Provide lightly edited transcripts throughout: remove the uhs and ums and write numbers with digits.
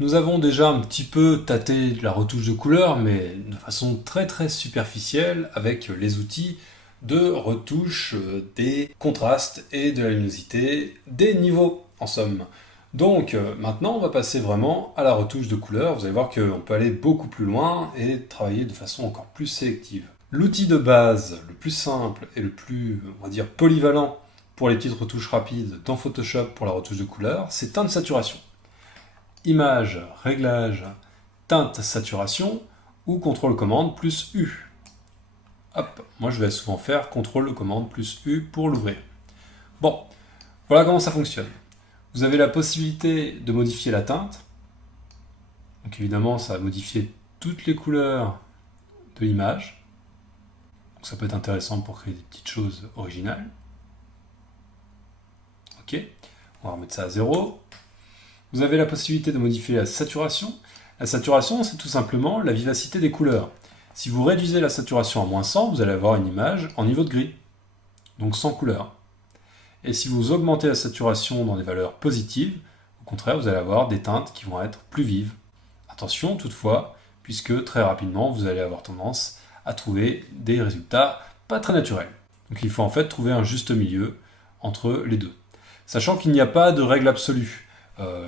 Nous avons déjà un petit peu tâté la retouche de couleur, mais de façon très superficielle avec les outils de retouche des contrastes et de la luminosité, des niveaux en somme. Donc maintenant on va passer vraiment à la retouche de couleur. Vous allez voir qu'on peut aller beaucoup plus loin et travailler de façon encore plus sélective. L'outil de base le plus simple et le plus, on va dire, polyvalent pour les petites retouches rapides dans Photoshop pour la retouche de couleur, c'est teinte saturation. Image, réglage, teinte, saturation ou contrôle-commande plus U. Hop, moi je vais souvent faire contrôle-commande plus U pour l'ouvrir. Bon, voilà comment ça fonctionne. Vous avez la possibilité de modifier la teinte. Donc évidemment, ça va modifier toutes les couleurs de l'image. Donc ça peut être intéressant pour créer des petites choses originales. Ok, on va remettre ça à 0. Vous avez la possibilité de modifier la saturation. La saturation, c'est tout simplement la vivacité des couleurs. Si vous réduisez la saturation à moins 100, vous allez avoir une image en niveau de gris, donc sans couleur. Et si vous augmentez la saturation dans des valeurs positives, au contraire, vous allez avoir des teintes qui vont être plus vives. Attention toutefois, puisque très rapidement, vous allez avoir tendance à trouver des résultats pas très naturels. Donc il faut en fait trouver un juste milieu entre les deux. Sachant qu'il n'y a pas de règle absolue.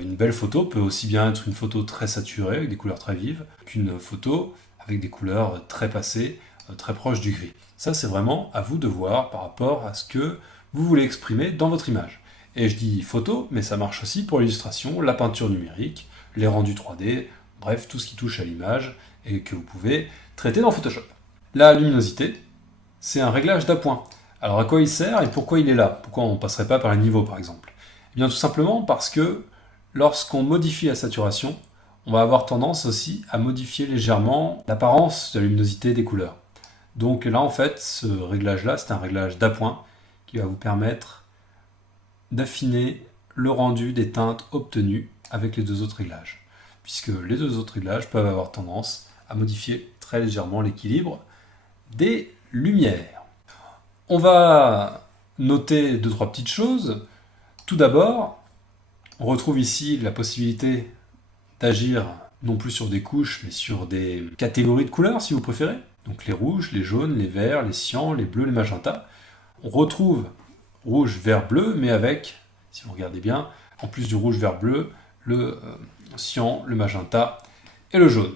Une belle photo peut aussi bien être une photo très saturée, avec des couleurs très vives, qu'une photo avec des couleurs très passées, très proches du gris. Ça, c'est vraiment à vous de voir par rapport à ce que vous voulez exprimer dans votre image. Et je dis photo, mais ça marche aussi pour l'illustration, la peinture numérique, les rendus 3D, bref, tout ce qui touche à l'image et que vous pouvez traiter dans Photoshop. La luminosité, c'est un réglage d'appoint. Alors à quoi il sert et pourquoi il est là? Pourquoi on ne passerait pas par les niveaux par exemple? Eh bien tout simplement parce que lorsqu'on modifie la saturation, on va avoir tendance aussi à modifier légèrement l'apparence de la luminosité des couleurs. Donc là en fait, ce réglage-là, c'est un réglage d'appoint qui va vous permettre d'affiner le rendu des teintes obtenues avec les deux autres réglages. Puisque les deux autres réglages peuvent avoir tendance à modifier très légèrement l'équilibre des lumières. On va noter deux, trois petites choses. Tout d'abord, on retrouve ici la possibilité d'agir non plus sur des couches, mais sur des catégories de couleurs, si vous préférez. Donc les rouges, les jaunes, les verts, les cyans, les bleus, les magentas. On retrouve rouge, vert, bleu, mais avec, si vous regardez bien, en plus du rouge, vert, bleu, le cyan, le magenta et le jaune,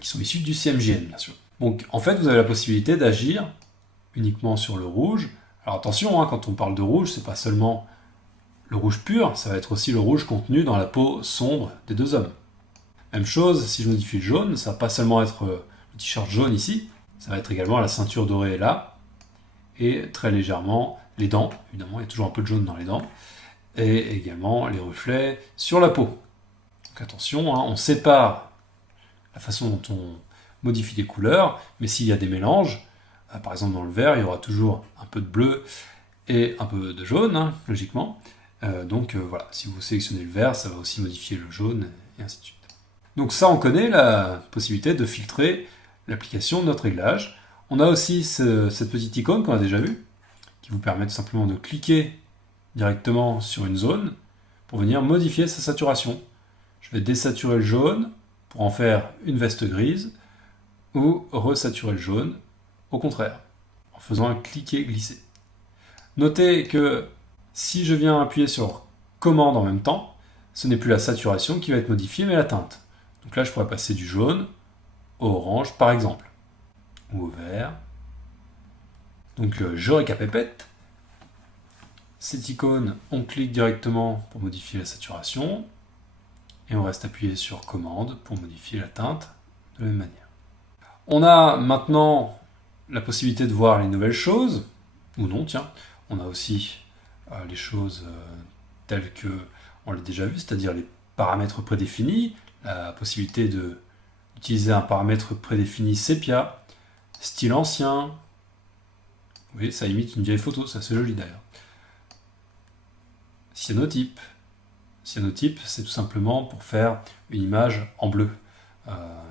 qui sont issus du CMJN, bien sûr. Donc en fait, vous avez la possibilité d'agir uniquement sur le rouge. Alors attention, quand on parle de rouge, c'est pas seulement le rouge pur, ça va être aussi le rouge contenu dans la peau sombre des deux hommes. Même chose, si je modifie le jaune, ça va pas seulement être le t-shirt jaune ici, ça va être également la ceinture dorée là, et très légèrement les dents, évidemment il y a toujours un peu de jaune dans les dents, et également les reflets sur la peau. Donc attention, on sépare la façon dont on modifie les couleurs, mais s'il y a des mélanges, par exemple dans le vert, il y aura toujours un peu de bleu et un peu de jaune, logiquement. Donc voilà, si vous sélectionnez le vert, ça va aussi modifier le jaune, et ainsi de suite. Donc ça, on connaît la possibilité de filtrer l'application de notre réglage. On a aussi cette petite icône qu'on a déjà vue, qui vous permet tout simplement de cliquer directement sur une zone pour venir modifier sa saturation. Je vais désaturer le jaune pour en faire une veste grise, ou resaturer le jaune, au contraire, en faisant un cliquer-glisser. Notez que si je viens appuyer sur commande en même temps, ce n'est plus la saturation qui va être modifiée, mais la teinte. Donc là, je pourrais passer du jaune au orange, par exemple, ou au vert. Donc je récapépète. Cette icône, on clique directement pour modifier la saturation, et on reste appuyé sur commande pour modifier la teinte de la même manière. On a maintenant la possibilité de voir les nouvelles choses, ou non, tiens. On a aussi les choses telles que on l'a déjà vu, c'est-à-dire les paramètres prédéfinis, la possibilité d'utiliser un paramètre prédéfini sépia, style ancien. Vous voyez, ça imite une vieille photo, ça c'est joli d'ailleurs. Cyanotype. Cyanotype, c'est tout simplement pour faire une image en bleu.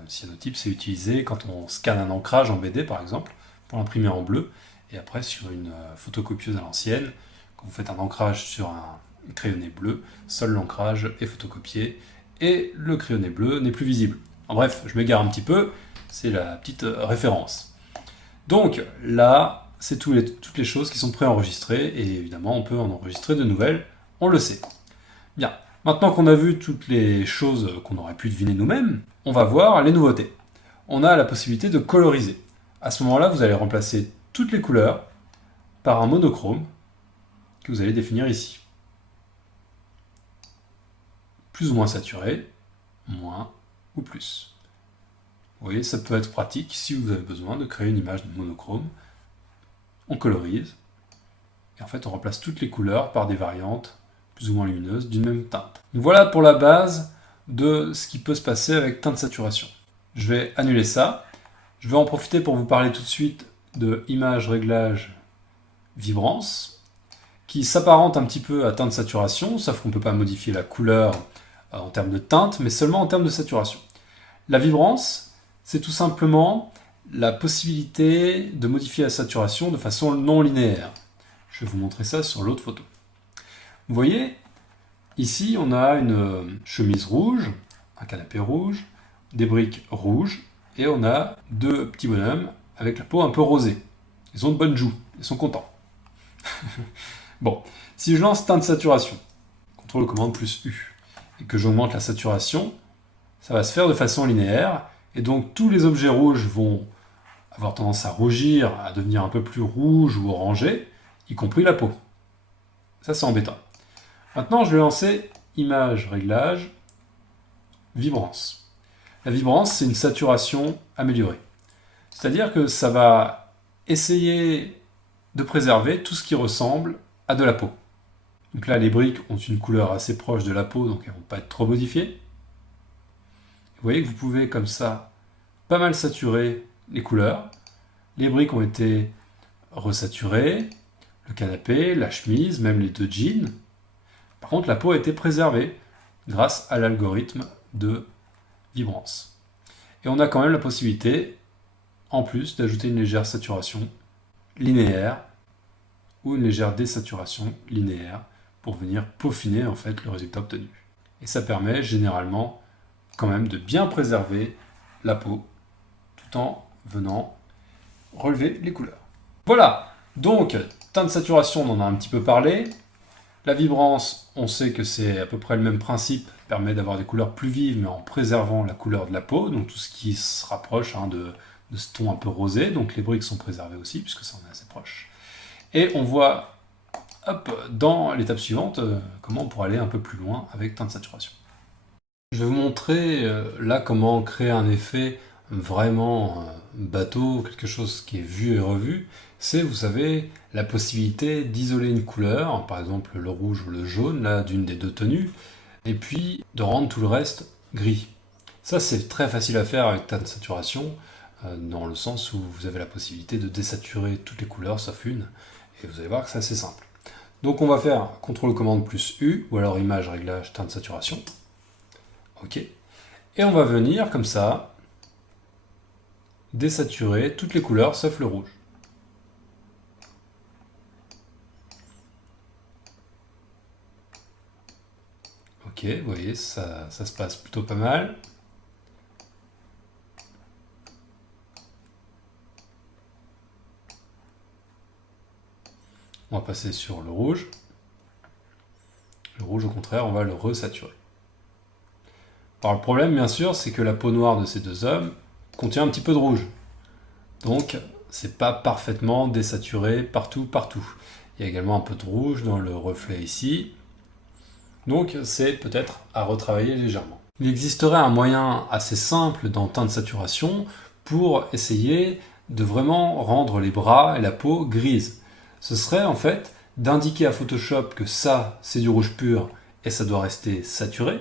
Cyanotype, c'est utilisé quand on scanne un ancrage en BD par exemple, pour l'imprimer en bleu, et après sur une photocopieuse à l'ancienne, quand vous faites un ancrage sur un crayonné bleu, seul l'ancrage est photocopié et le crayonné bleu n'est plus visible. En bref, je m'égare un petit peu, c'est la petite référence. Donc là, c'est toutes les choses qui sont préenregistrées, et évidemment on peut en enregistrer de nouvelles, on le sait. Bien, maintenant qu'on a vu toutes les choses qu'on aurait pu deviner nous-mêmes, on va voir les nouveautés. On a la possibilité de coloriser. À ce moment-là, vous allez remplacer toutes les couleurs par un monochrome que vous allez définir ici. Plus ou moins saturé, moins ou plus. Vous voyez, ça peut être pratique si vous avez besoin de créer une image de monochrome. On colorise, et en fait on remplace toutes les couleurs par des variantes plus ou moins lumineuses d'une même teinte. Donc voilà pour la base de ce qui peut se passer avec teinte saturation. Je vais annuler ça. Je vais en profiter pour vous parler tout de suite de image, réglage, vibrance, qui s'apparente un petit peu à teinte saturation, sauf qu'on ne peut pas modifier la couleur en termes de teinte, mais seulement en termes de saturation. La vibrance, c'est tout simplement la possibilité de modifier la saturation de façon non linéaire. Je vais vous montrer ça sur l'autre photo. Vous voyez, ici on a une chemise rouge, un canapé rouge, des briques rouges, et on a deux petits bonhommes avec la peau un peu rosée. Ils ont de bonnes joues, ils sont contents. Bon, si je lance teinte saturation, CTRL commande plus U, et que j'augmente la saturation, ça va se faire de façon linéaire, et donc tous les objets rouges vont avoir tendance à rougir, à devenir un peu plus rouge ou orangé, y compris la peau. Ça, c'est embêtant. Maintenant, je vais lancer image, réglage, vibrance. La vibrance, c'est une saturation améliorée. C'est-à-dire que ça va essayer de préserver tout ce qui ressemble à de la peau. Donc là, les briques ont une couleur assez proche de la peau, donc elles ne vont pas être trop modifiées. Vous voyez que vous pouvez, comme ça, pas mal saturer les couleurs. Les briques ont été resaturées, le canapé, la chemise, même les deux jeans. Par contre, la peau a été préservée grâce à l'algorithme de vibrance. Et on a quand même la possibilité, en plus, d'ajouter une légère saturation linéaire ou une légère désaturation linéaire pour venir peaufiner en fait le résultat obtenu. Et ça permet généralement quand même de bien préserver la peau tout en venant relever les couleurs. Voilà, donc teinte de saturation, on en a un petit peu parlé. La vibrance, on sait que c'est à peu près le même principe, permet d'avoir des couleurs plus vives mais en préservant la couleur de la peau, donc tout ce qui se rapproche de ce ton un peu rosé, donc les briques sont préservées aussi puisque ça en est assez proche. Et on voit hop, dans l'étape suivante comment on pourrait aller un peu plus loin avec teinte de saturation. Je vais vous montrer là comment créer un effet vraiment bateau, quelque chose qui est vu et revu. C'est, vous savez, la possibilité d'isoler une couleur, par exemple le rouge ou le jaune, là d'une des deux tenues, et puis de rendre tout le reste gris. Ça, c'est très facile à faire avec teinte de saturation, dans le sens où vous avez la possibilité de désaturer toutes les couleurs sauf une, et vous allez voir que c'est assez simple. Donc on va faire CTRL commande plus U, ou alors image, réglage, teinte de saturation. OK. Et on va venir, comme ça, désaturer toutes les couleurs sauf le rouge. Ok, vous voyez, ça se passe plutôt pas mal. On va passer sur le rouge. Le rouge, au contraire, on va le resaturer. Alors le problème, bien sûr, c'est que la peau noire de ces deux hommes contient un petit peu de rouge. Donc, c'est pas parfaitement désaturé partout. Il y a également un peu de rouge dans le reflet ici. Donc, c'est peut-être à retravailler légèrement. Il existerait un moyen assez simple dans teinte de saturation pour essayer de vraiment rendre les bras et la peau grises. Ce serait en fait d'indiquer à Photoshop que ça, c'est du rouge pur et ça doit rester saturé.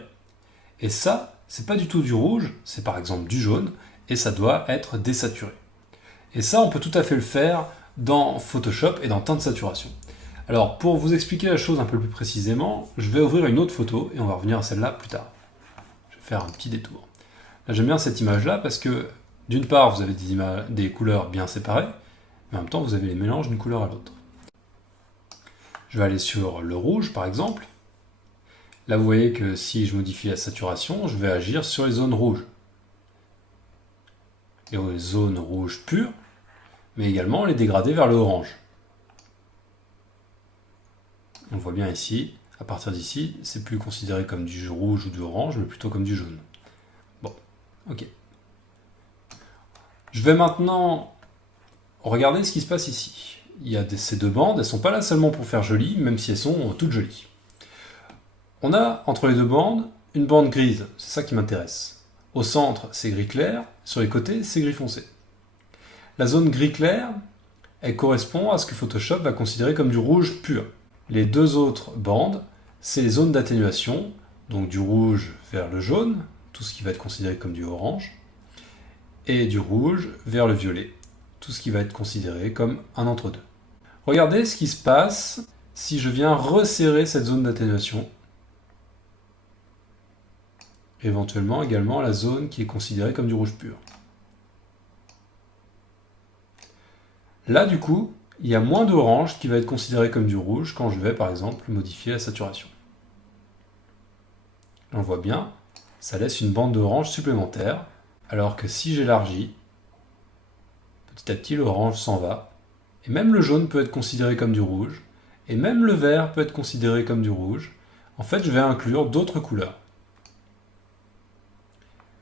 Et ça, c'est pas du tout du rouge, c'est par exemple du jaune, et ça doit être désaturé. Et ça, on peut tout à fait le faire dans Photoshop et dans teinte de saturation. Alors, pour vous expliquer la chose un peu plus précisément, je vais ouvrir une autre photo, et on va revenir à celle-là plus tard. Je vais faire un petit détour. Là, j'aime bien cette image-là, parce que, d'une part, vous avez des couleurs bien séparées, mais en même temps, vous avez les mélanges d'une couleur à l'autre. Je vais aller sur le rouge, par exemple. Là, vous voyez que si je modifie la saturation, je vais agir sur les zones rouges. Les zones rouges pures, mais également les dégradés vers le orange. On le voit bien ici. À partir d'ici, c'est plus considéré comme du rouge ou du orange, mais plutôt comme du jaune. Bon, ok. Je vais maintenant regarder ce qui se passe ici. Il y a ces deux bandes, elles ne sont pas là seulement pour faire joli, même si elles sont toutes jolies. On a entre les deux bandes une bande grise, c'est ça qui m'intéresse. Au centre, c'est gris clair, sur les côtés, c'est gris foncé. La zone gris clair, elle correspond à ce que Photoshop va considérer comme du rouge pur. Les deux autres bandes, c'est les zones d'atténuation, donc du rouge vers le jaune, tout ce qui va être considéré comme du orange, et du rouge vers le violet, tout ce qui va être considéré comme un entre-deux. Regardez ce qui se passe si je viens resserrer cette zone d'atténuation, éventuellement également la zone qui est considérée comme du rouge pur. Là, du coup, il y a moins d'orange qui va être considéré comme du rouge quand je vais, par exemple, modifier la saturation. On voit bien, ça laisse une bande d'orange supplémentaire, alors que si j'élargis, petit à petit l'orange s'en va, et même le jaune peut être considéré comme du rouge, et même le vert peut être considéré comme du rouge. En fait, je vais inclure d'autres couleurs.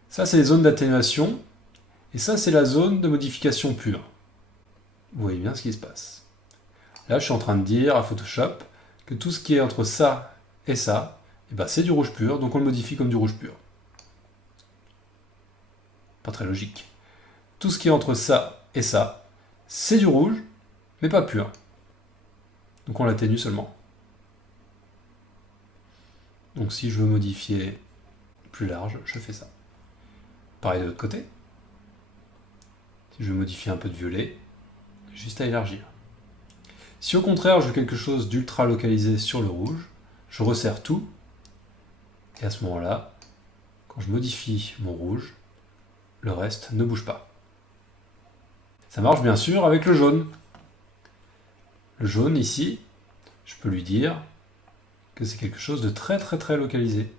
Ça, c'est les zones d'atténuation, et ça, c'est la zone de modification pure. Vous voyez bien ce qui se passe. Là, je suis en train de dire à Photoshop que tout ce qui est entre ça et ça, eh ben, c'est du rouge pur, donc on le modifie comme du rouge pur. Pas très logique. Tout ce qui est entre ça et ça, c'est du rouge, mais pas pur. Donc on l'atténue seulement. Donc si je veux modifier plus large, je fais ça. Pareil de l'autre côté. Si je veux modifier un peu de violet, juste à élargir. Si au contraire je veux quelque chose d'ultra localisé sur le rouge, je resserre tout, et à ce moment-là, quand je modifie mon rouge, le reste ne bouge pas. Ça marche bien sûr avec le jaune. Le jaune ici, je peux lui dire que c'est quelque chose de très très très localisé.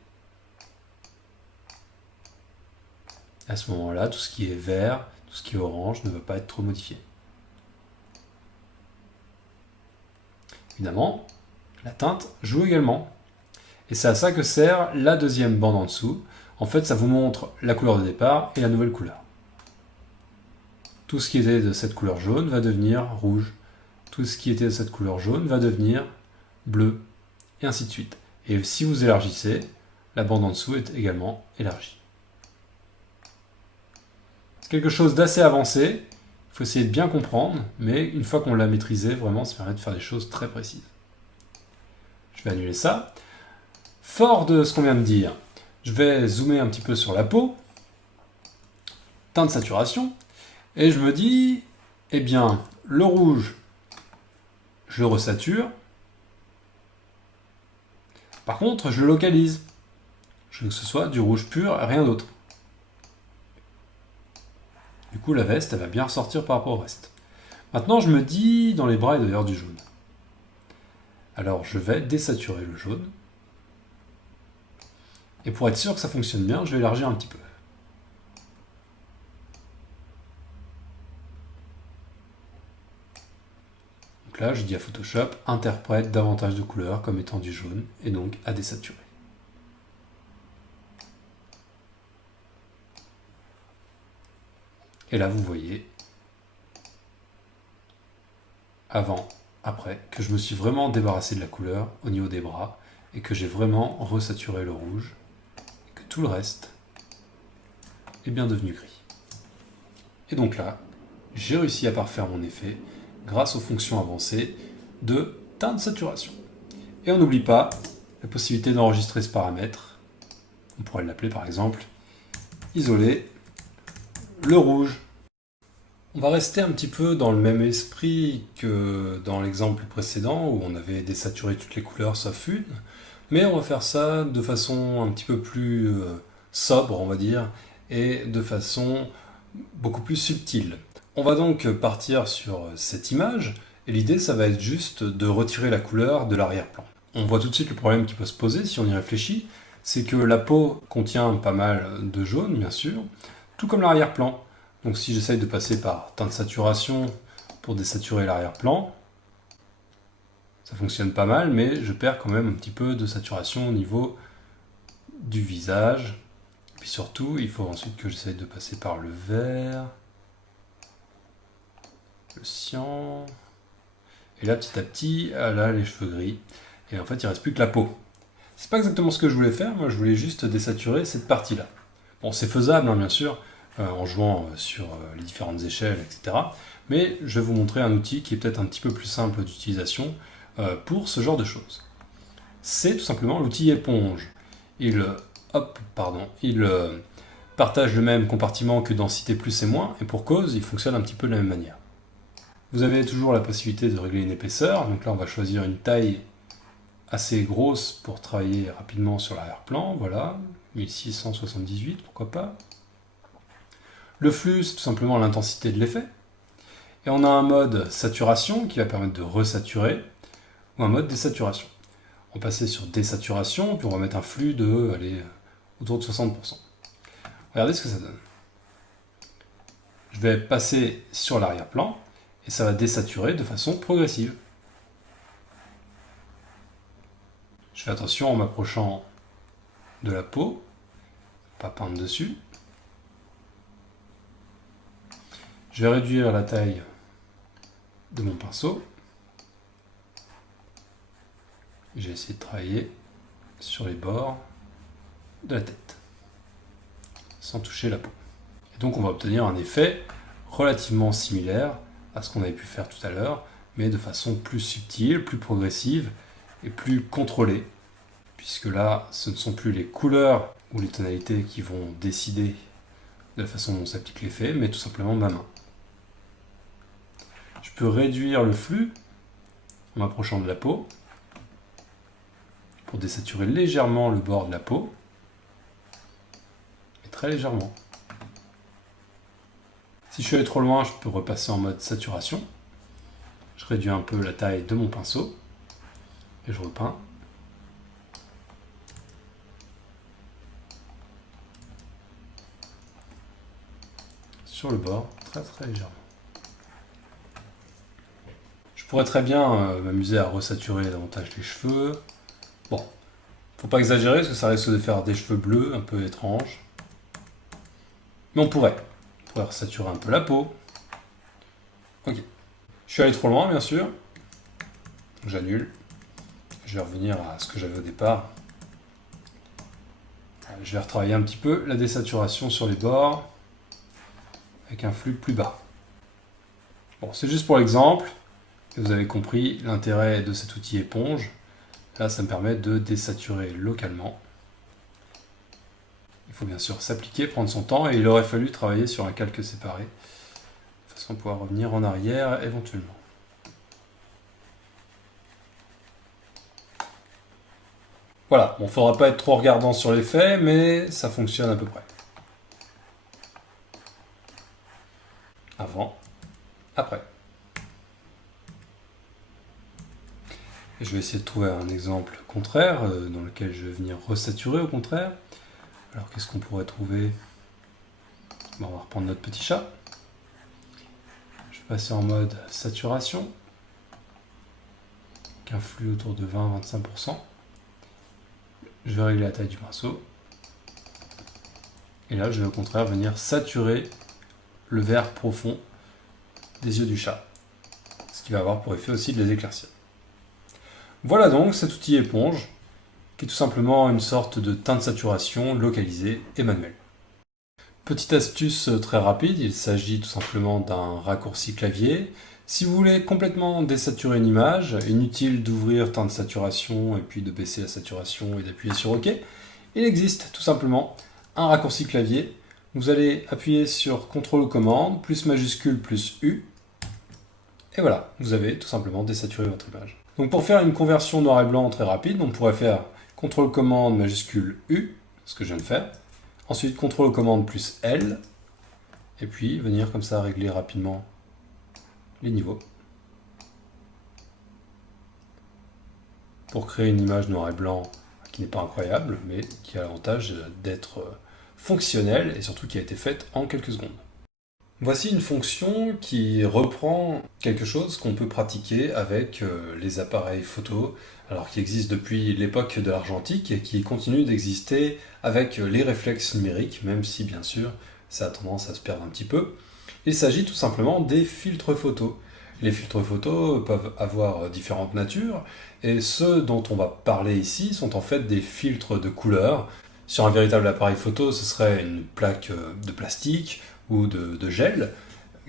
À ce moment-là, tout ce qui est vert, tout ce qui est orange ne va pas être trop modifié. Évidemment, la teinte joue également. Et c'est à ça que sert la deuxième bande en dessous. En fait, ça vous montre la couleur de départ et la nouvelle couleur. Tout ce qui était de cette couleur jaune va devenir rouge. Tout ce qui était de cette couleur jaune va devenir bleu, et ainsi de suite. Et si vous élargissez, la bande en dessous est également élargie. C'est quelque chose d'assez avancé, il faut essayer de bien comprendre, mais une fois qu'on l'a maîtrisé, vraiment, ça permet de faire des choses très précises. Je vais annuler ça. Fort de ce qu'on vient de dire, je vais zoomer un petit peu sur la peau, teinte saturation, et je me dis, eh bien, le rouge, je le resature. Par contre, je le localise. Je veux que ce soit du rouge pur et rien d'autre. Du coup, la veste, elle va bien ressortir par rapport au reste. Maintenant, je me dis, dans les bras, il doit y avoir du jaune. Alors, je vais désaturer le jaune. Et pour être sûr que ça fonctionne bien, je vais élargir un petit peu. Donc là, je dis à Photoshop, interprète davantage de couleurs comme étant du jaune, et donc à désaturer. Et là, vous voyez, avant, après, que je me suis vraiment débarrassé de la couleur au niveau des bras, et que j'ai vraiment resaturé le rouge, et que tout le reste est bien devenu gris. Et donc là, j'ai réussi à parfaire mon effet grâce aux fonctions avancées de teinte saturation. Et on n'oublie pas la possibilité d'enregistrer ce paramètre. On pourrait l'appeler par exemple isoler le rouge. On va rester un petit peu dans le même esprit que dans l'exemple précédent où on avait désaturé toutes les couleurs sauf une, mais on va faire ça de façon un petit peu plus sobre, on va dire, et de façon beaucoup plus subtile. On va donc partir sur cette image, et l'idée ça va être juste de retirer la couleur de l'arrière-plan. On voit tout de suite le problème qui peut se poser si on y réfléchit, c'est que la peau contient pas mal de jaune, bien sûr, tout comme l'arrière-plan. Donc si j'essaye de passer par teinte de saturation pour désaturer l'arrière-plan, ça fonctionne pas mal, mais je perds quand même un petit peu de saturation au niveau du visage. Puis surtout, il faut ensuite que j'essaye de passer par le vert, le cyan, et là petit à petit, là les cheveux gris, et en fait il reste plus que la peau. C'est pas exactement ce que je voulais faire, moi je voulais juste désaturer cette partie-là. Bon, c'est faisable, hein, bien sûr, en jouant sur les différentes échelles, etc. Mais je vais vous montrer un outil qui est peut-être un petit peu plus simple d'utilisation pour ce genre de choses. C'est tout simplement l'outil éponge. Il partage le même compartiment que densité plus et moins, et pour cause, il fonctionne un petit peu de la même manière. Vous avez toujours la possibilité de régler une épaisseur, donc là on va choisir une taille assez grosse pour travailler rapidement sur l'arrière-plan, voilà, 1678, pourquoi pas. Le flux, c'est tout simplement l'intensité de l'effet. Et on a un mode saturation qui va permettre de resaturer, ou un mode désaturation. On va passer sur désaturation, puis on va mettre un flux de, autour de 60%. Regardez ce que ça donne. Je vais passer sur l'arrière-plan, et ça va désaturer de façon progressive. Je fais attention en m'approchant de la peau, pas peindre dessus. Je vais réduire la taille de mon pinceau. J'ai essayé de travailler sur les bords de la tête, sans toucher la peau. Et donc on va obtenir un effet relativement similaire à ce qu'on avait pu faire tout à l'heure, mais de façon plus subtile, plus progressive et plus contrôlée, puisque là, ce ne sont plus les couleurs ou les tonalités qui vont décider de la façon dont s'applique l'effet, mais tout simplement ma main. Je peux réduire le flux en m'approchant de la peau pour désaturer légèrement le bord de la peau, mais très légèrement. Si je suis allé trop loin, je peux repasser en mode saturation. Je réduis un peu la taille de mon pinceau et je repeins. Sur le bord, très très légèrement. Je pourrais très bien m'amuser à resaturer davantage les cheveux. Bon, faut pas exagérer parce que ça risque de faire des cheveux bleus un peu étranges. Mais on pourrait resaturer un peu la peau. Ok. Je suis allé trop loin, bien sûr. J'annule. Je vais revenir à ce que j'avais au départ. Je vais retravailler un petit peu la désaturation sur les bords avec un flux plus bas. Bon, c'est juste pour l'exemple. Et vous avez compris l'intérêt de cet outil éponge. Là, ça me permet de désaturer localement. Il faut bien sûr s'appliquer, prendre son temps, et il aurait fallu travailler sur un calque séparé, de façon à pouvoir revenir en arrière éventuellement. Voilà, bon, faudra pas être trop regardant sur l'effet, mais ça fonctionne à peu près. Avant, après. Et je vais essayer de trouver un exemple contraire, dans lequel je vais venir resaturer au contraire. Alors qu'est-ce qu'on pourrait trouver? Bon, on va reprendre notre petit chat. Je vais passer en mode saturation, avec un flux autour de 20-25%. Je vais régler la taille du pinceau. Et là, je vais au contraire venir saturer le vert profond des yeux du chat. Ce qui va avoir pour effet aussi de les éclaircir. Voilà donc cet outil éponge, qui est tout simplement une sorte de teinte de saturation localisée et manuelle. Petite astuce très rapide, il s'agit tout simplement d'un raccourci clavier. Si vous voulez complètement désaturer une image, inutile d'ouvrir teinte de saturation et puis de baisser la saturation et d'appuyer sur OK. Il existe tout simplement un raccourci clavier. Vous allez appuyer sur CTRL commande, plus majuscule, plus U. Et voilà, vous avez tout simplement désaturé votre image. Donc pour faire une conversion noir et blanc très rapide, on pourrait faire CTRL commande majuscule U, ce que je viens de faire. Ensuite CTRL commande plus L, et puis venir comme ça régler rapidement les niveaux. pour créer une image noir et blanc qui n'est pas incroyable, mais qui a l'avantage d'être fonctionnelle et surtout qui a été faite en quelques secondes. Voici une fonction qui reprend quelque chose qu'on peut pratiquer avec les appareils photo, alors qui existe depuis l'époque de l'argentique et qui continue d'exister avec les réflexes numériques, même si bien sûr ça a tendance à se perdre un petit peu. Il s'agit tout simplement des filtres photos. Les filtres photos peuvent avoir différentes natures, et ceux dont on va parler ici sont en fait des filtres de couleur. Sur un véritable appareil photo, ce serait une plaque de plastique ou de gel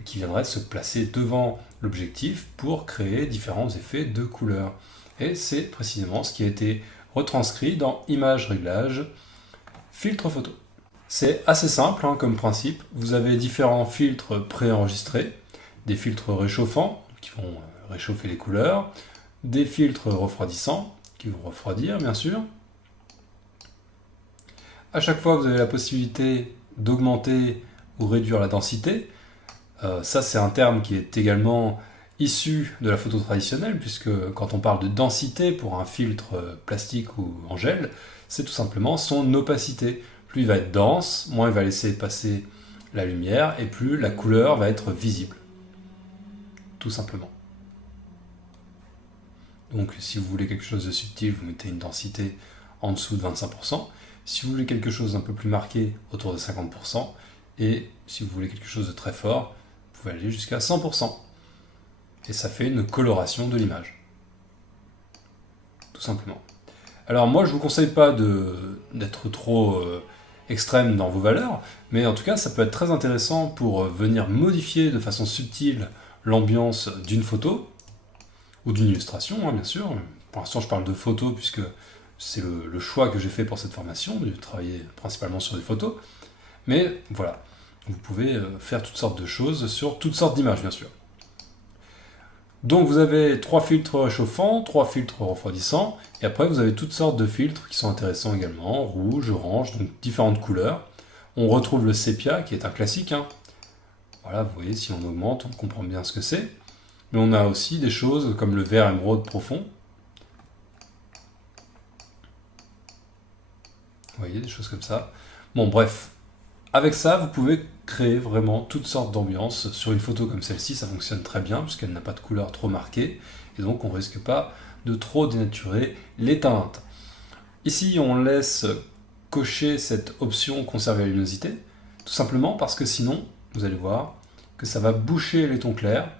qui viendrait se placer devant l'objectif pour créer différents effets de couleur. Et c'est précisément ce qui a été retranscrit dans Image Réglage, filtre photo. C'est assez simple comme principe. Vous avez différents filtres préenregistrés, des filtres réchauffants qui vont réchauffer les couleurs, des filtres refroidissants qui vont refroidir bien sûr. À chaque fois, vous avez la possibilité d'augmenter ou réduire la densité. Ça, c'est un terme qui est également issu de la photo traditionnelle, puisque quand on parle de densité pour un filtre plastique ou en gel, c'est tout simplement son opacité. Plus il va être dense, moins il va laisser passer la lumière, et plus la couleur va être visible. Tout simplement. Donc si vous voulez quelque chose de subtil, vous mettez une densité en dessous de 25%. Si vous voulez quelque chose d'un peu plus marqué, autour de 50%. Et si vous voulez quelque chose de très fort, vous pouvez aller jusqu'à 100%. Et ça fait une coloration de l'image. Tout simplement. Alors moi, je ne vous conseille pas d'être trop extrême dans vos valeurs, mais en tout cas, ça peut être très intéressant pour venir modifier de façon subtile l'ambiance d'une photo, ou d'une illustration, bien sûr. Pour l'instant, je parle de photo, puisque c'est le choix que j'ai fait pour cette formation, de travailler principalement sur des photos. Mais voilà, vous pouvez faire toutes sortes de choses sur toutes sortes d'images, bien sûr. Donc vous avez 3 filtres réchauffants, 3 filtres refroidissants, et après vous avez toutes sortes de filtres qui sont intéressants également, rouge, orange, donc différentes couleurs. On retrouve le sépia, qui est un classique. Voilà, vous voyez, si on augmente, on comprend bien ce que c'est. Mais on a aussi des choses comme le vert émeraude profond. Vous voyez, des choses comme ça. Bon, bref. Avec ça, vous pouvez créer vraiment toutes sortes d'ambiances. Sur une photo comme celle-ci, ça fonctionne très bien, puisqu'elle n'a pas de couleur trop marquée. Et donc, on ne risque pas de trop dénaturer les teintes. Ici, on laisse cocher cette option conserver la luminosité, tout simplement parce que sinon, vous allez voir que ça va boucher les tons clairs.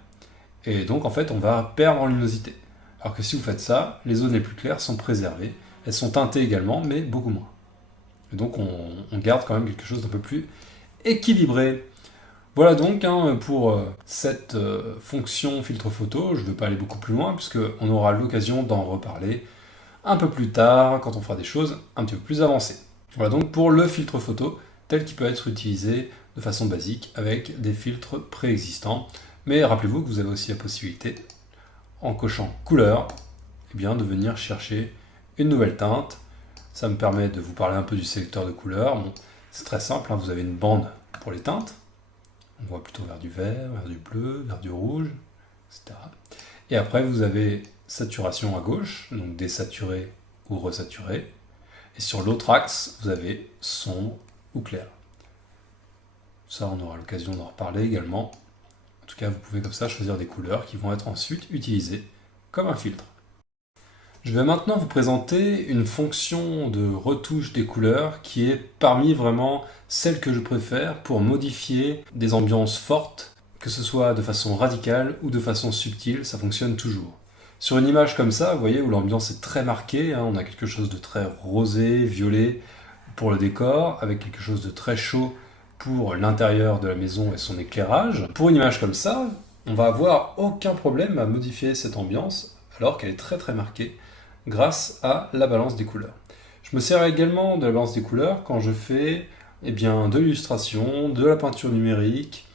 Et donc, en fait, on va perdre en luminosité. Alors que si vous faites ça, les zones les plus claires sont préservées. Elles sont teintées également, mais beaucoup moins. Et donc, on garde quand même quelque chose d'un peu plus équilibré. Voilà donc pour cette fonction filtre photo. Je ne vais pas aller beaucoup plus loin, puisqu'on aura l'occasion d'en reparler un peu plus tard, quand on fera des choses un petit peu plus avancées. Voilà donc pour le filtre photo, tel qu'il peut être utilisé de façon basique avec des filtres préexistants. Mais rappelez-vous que vous avez aussi la possibilité, en cochant couleur, de venir chercher une nouvelle teinte. Ça me permet de vous parler un peu du sélecteur de couleurs. Bon, c'est très simple, vous avez une bande pour les teintes. On voit plutôt vers du vert, vers du bleu, vers du rouge, etc. Et après, vous avez saturation à gauche, donc désaturé ou resaturé. Et sur l'autre axe, vous avez sombre ou clair. Ça, on aura l'occasion d'en reparler également. En tout cas, vous pouvez comme ça choisir des couleurs qui vont être ensuite utilisées comme un filtre. Je vais maintenant vous présenter une fonction de retouche des couleurs qui est parmi vraiment celles que je préfère pour modifier des ambiances fortes, que ce soit de façon radicale ou de façon subtile, ça fonctionne toujours. Sur une image comme ça, vous voyez, où l'ambiance est très marquée, on a quelque chose de très rosé, violet pour le décor, avec quelque chose de très chaud pour l'intérieur de la maison et son éclairage. Pour une image comme ça, on va avoir aucun problème à modifier cette ambiance, alors qu'elle est très très marquée, grâce à la balance des couleurs. Je me sers également de la balance des couleurs quand je fais de l'illustration, de la peinture numérique,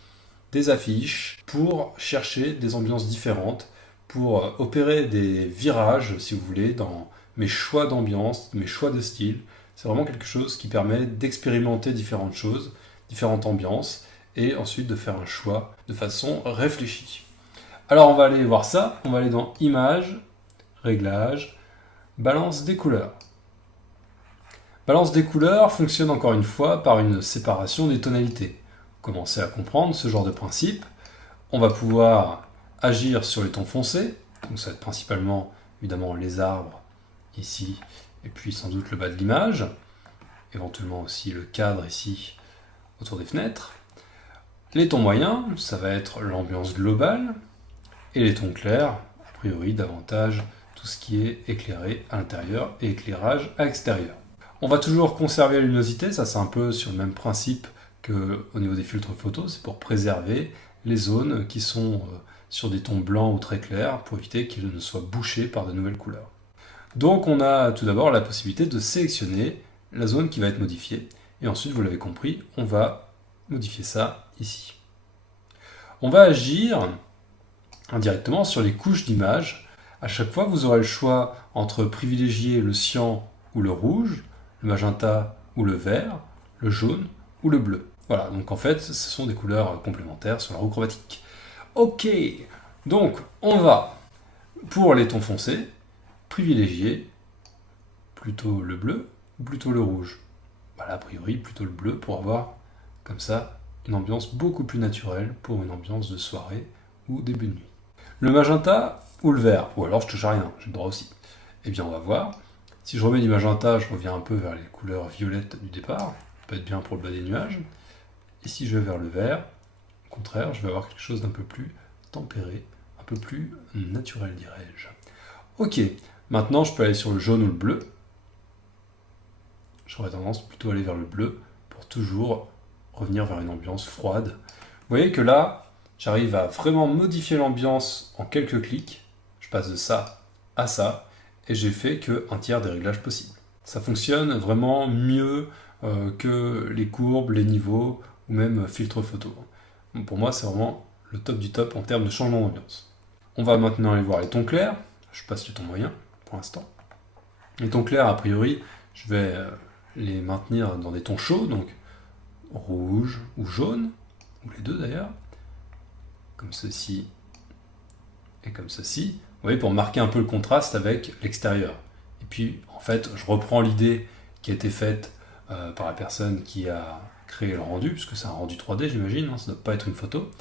des affiches, pour chercher des ambiances différentes, pour opérer des virages, si vous voulez, dans mes choix d'ambiance, mes choix de style. C'est vraiment quelque chose qui permet d'expérimenter différentes choses, différentes ambiances, et ensuite de faire un choix de façon réfléchie. Alors on va aller voir ça, on va aller dans Images, Réglages, Balance des couleurs. Balance des couleurs fonctionne encore une fois par une séparation des tonalités. Vous commencez à comprendre ce genre de principe. On va pouvoir agir sur les tons foncés, donc ça va être principalement évidemment les arbres ici, et puis sans doute le bas de l'image, éventuellement aussi le cadre ici autour des fenêtres. Les tons moyens, ça va être l'ambiance globale, et les tons clairs, a priori davantage tout ce qui est éclairé à l'intérieur et éclairage à l'extérieur. On va toujours conserver la luminosité, ça c'est un peu sur le même principe qu'au niveau des filtres photos, c'est pour préserver les zones qui sont sur des tons blancs ou très clairs pour éviter qu'ils ne soient bouchés par de nouvelles couleurs. Donc on a tout d'abord la possibilité de sélectionner la zone qui va être modifiée et ensuite, vous l'avez compris, on va modifier ça ici. On va agir indirectement sur les couches d'image. À chaque fois, vous aurez le choix entre privilégier le cyan ou le rouge, le magenta ou le vert, le jaune ou le bleu. Voilà, donc en fait, ce sont des couleurs complémentaires sur la roue chromatique. Ok, donc on va, pour les tons foncés, privilégier plutôt le bleu ou plutôt le rouge. Voilà, a priori, plutôt le bleu pour avoir, comme ça, une ambiance beaucoup plus naturelle pour une ambiance de soirée ou début de nuit. Le magenta ou le vert, ou alors je touche à rien, j'ai le droit aussi. Eh bien, on va voir. Si je remets du magenta, je reviens un peu vers les couleurs violettes du départ. Ça peut être bien pour le bas des nuages. Et si je vais vers le vert, au contraire, je vais avoir quelque chose d'un peu plus tempéré, un peu plus naturel, dirais-je. Ok, maintenant je peux aller sur le jaune ou le bleu. J'aurais tendance plutôt à aller vers le bleu pour toujours revenir vers une ambiance froide. Vous voyez que là, j'arrive à vraiment modifier l'ambiance en quelques clics. Je passe de ça à ça, et j'ai fait qu'un tiers des réglages possibles. Ça fonctionne vraiment mieux que les courbes, les niveaux, ou même filtre photo. Donc pour moi, c'est vraiment le top du top en termes de changement d'ambiance. On va maintenant aller voir les tons clairs. Je passe le ton moyen pour l'instant. Les tons clairs, a priori, je vais les maintenir dans des tons chauds, donc rouge ou jaune, ou les deux d'ailleurs, comme ceci et comme ceci. Vous voyez, pour marquer un peu le contraste avec l'extérieur. Et puis, en fait, je reprends l'idée qui a été faite par la personne qui a créé le rendu, puisque c'est un rendu 3D, j'imagine, hein, ça ne doit pas être une photo.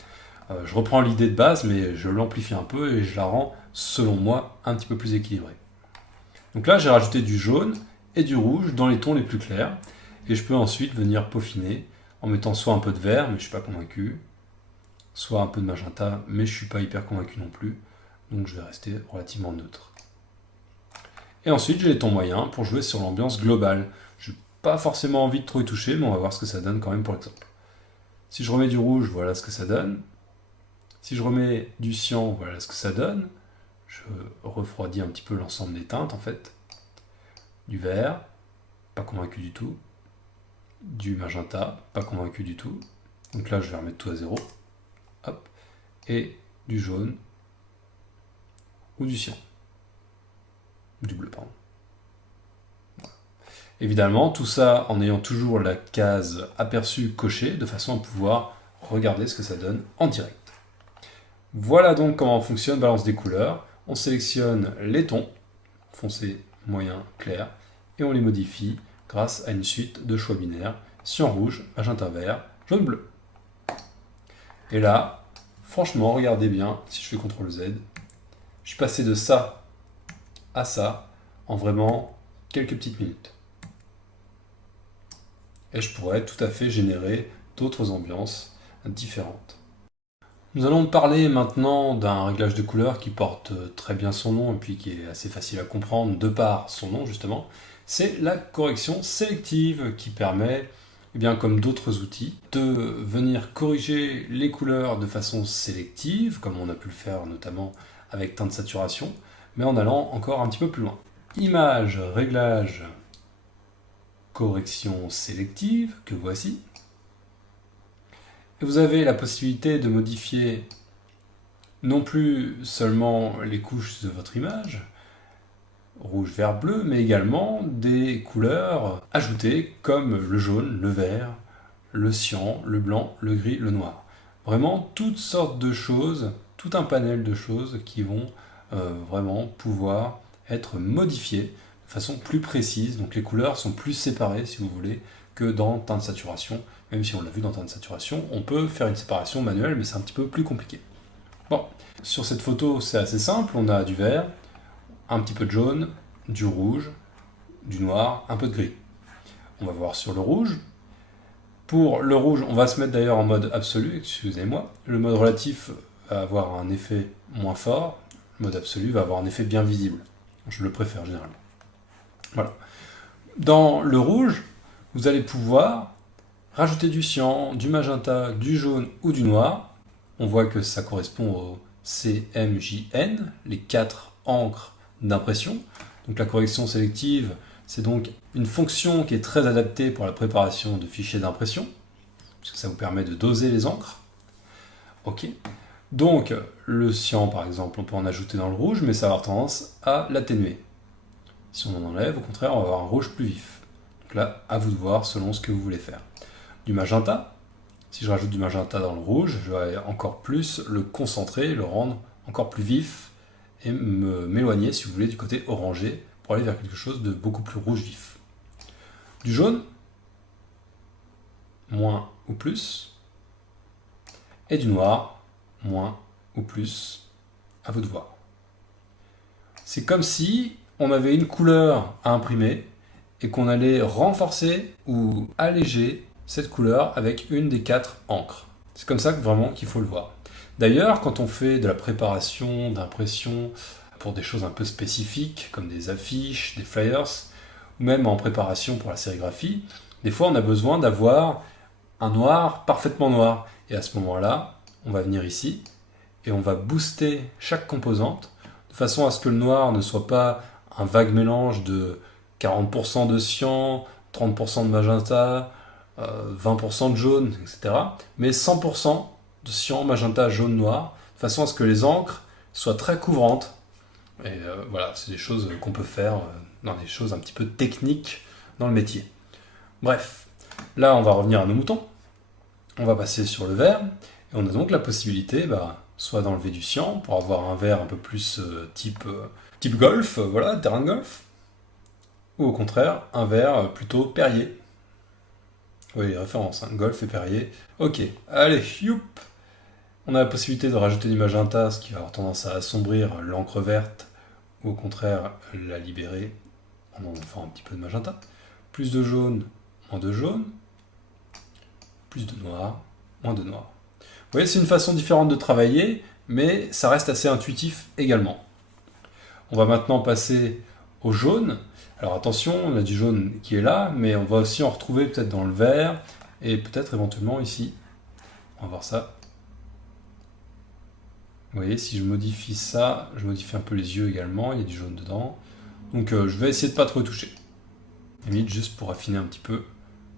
Je reprends l'idée de base, mais je l'amplifie un peu et je la rends, selon moi, un petit peu plus équilibrée. Donc là, j'ai rajouté du jaune et du rouge dans les tons les plus clairs, et je peux ensuite venir peaufiner en mettant soit un peu de vert, mais je ne suis pas convaincu, soit un peu de magenta, mais je ne suis pas hyper convaincu non plus, donc je vais rester relativement neutre. Et ensuite, j'ai les tons moyens pour jouer sur l'ambiance globale. Je n'ai pas forcément envie de trop y toucher, mais on va voir ce que ça donne quand même pour l'exemple. Si je remets du rouge, voilà ce que ça donne. Si je remets du cyan, voilà ce que ça donne. Je refroidis un petit peu l'ensemble des teintes en fait. Du vert, pas convaincu du tout. Du magenta, pas convaincu du tout. Donc là, je vais remettre tout à zéro. Hop. Et du jaune ou du cyan. Du bleu, pardon. Voilà. Évidemment, tout ça en ayant toujours la case aperçu cochée, de façon à pouvoir regarder ce que ça donne en direct. Voilà donc comment fonctionne Balance des couleurs. On sélectionne les tons, foncé, moyen, clair, et on les modifie grâce à une suite de choix binaires, cyan rouge, magenta vert, jaune bleu. Et là, franchement, regardez bien, si je fais CTRL Z, je suis passé de ça à ça en vraiment quelques petites minutes. Et je pourrais tout à fait générer d'autres ambiances différentes. Nous allons parler maintenant d'un réglage de couleur qui porte très bien son nom et puis qui est assez facile à comprendre de par son nom justement. C'est la correction sélective qui permet, eh bien, comme d'autres outils, de venir corriger les couleurs de façon sélective, comme on a pu le faire notamment avec teinte de saturation, mais en allant encore un petit peu plus loin. Image, réglage, correction sélective, que voici. Et vous avez la possibilité de modifier non plus seulement les couches de votre image, rouge, vert, bleu, mais également des couleurs ajoutées comme le jaune, le vert, le cyan, le blanc, le gris, le noir. Vraiment toutes sortes de choses, tout un panel de choses qui vont vraiment pouvoir être modifiées de façon plus précise. Donc les couleurs sont plus séparées, si vous voulez, que dans teinte de saturation. Même si on l'a vu dans teinte de saturation, on peut faire une séparation manuelle, mais c'est un petit peu plus compliqué. Bon, sur cette photo, c'est assez simple. On a du vert, un petit peu de jaune, du rouge, du noir, un peu de gris. On va voir sur le rouge. Pour le rouge, on va se mettre d'ailleurs en mode absolu, excusez-moi. Le mode relatif va avoir un effet moins fort. Le mode absolu va avoir un effet bien visible. Je le préfère généralement. Voilà. Dans le rouge, vous allez pouvoir rajouter du cyan, du magenta, du jaune ou du noir. On voit que ça correspond au CMJN, les 4 encres d'impression. Donc la correction sélective, c'est donc une fonction qui est très adaptée pour la préparation de fichiers d'impression, puisque ça vous permet de doser les encres. Ok. Donc le cyan, par exemple, on peut en ajouter dans le rouge, mais ça va avoir tendance à l'atténuer. Si on en enlève, au contraire, on va avoir un rouge plus vif. Donc là, à vous de voir selon ce que vous voulez faire. Du magenta, si je rajoute du magenta dans le rouge, je vais encore plus le concentrer, le rendre encore plus vif et m'éloigner, si vous voulez, du côté orangé pour aller vers quelque chose de beaucoup plus rouge vif. Du jaune, moins ou plus, et du noir, moins ou plus, à vous de voir. C'est comme si on avait une couleur à imprimer et qu'on allait renforcer ou alléger cette couleur avec une des 4 encres. C'est comme ça que vraiment qu'il faut le voir. D'ailleurs, quand on fait de la préparation, d'impression pour des choses un peu spécifiques, comme des affiches, des flyers, ou même en préparation pour la sérigraphie, des fois on a besoin d'avoir un noir parfaitement noir. Et à ce moment-là, on va venir ici et on va booster chaque composante de façon à ce que le noir ne soit pas un vague mélange de 40% de cyan, 30% de magenta, 20% de jaune, etc. Mais 100% de cyan, magenta, jaune, noir, de façon à ce que les encres soient très couvrantes. Et voilà, c'est des choses qu'on peut faire dans des choses un petit peu techniques dans le métier. Bref, là on va revenir à nos moutons. On va passer sur le vert, et on a donc la possibilité, soit d'enlever du cyan pour avoir un vert un peu plus type golf, voilà, terrain de golf, ou au contraire, un vert plutôt Perrier. Oui, les références, hein, golf et Perrier. Ok, allez, youp. On a la possibilité de rajouter du magenta, ce qui va avoir tendance à assombrir l'encre verte, ou au contraire la libérer en faisant un petit peu de magenta. Plus de jaune, moins de jaune. Plus de noir, moins de noir. Vous voyez, c'est une façon différente de travailler, mais ça reste assez intuitif également. On va maintenant passer au jaune. Alors attention, on a du jaune qui est là, mais on va aussi en retrouver peut-être dans le vert, et peut-être éventuellement ici. On va voir ça. Vous voyez, si je modifie ça, je modifie un peu les yeux également, il y a du jaune dedans. Donc je vais essayer de ne pas trop toucher. Limite juste pour affiner un petit peu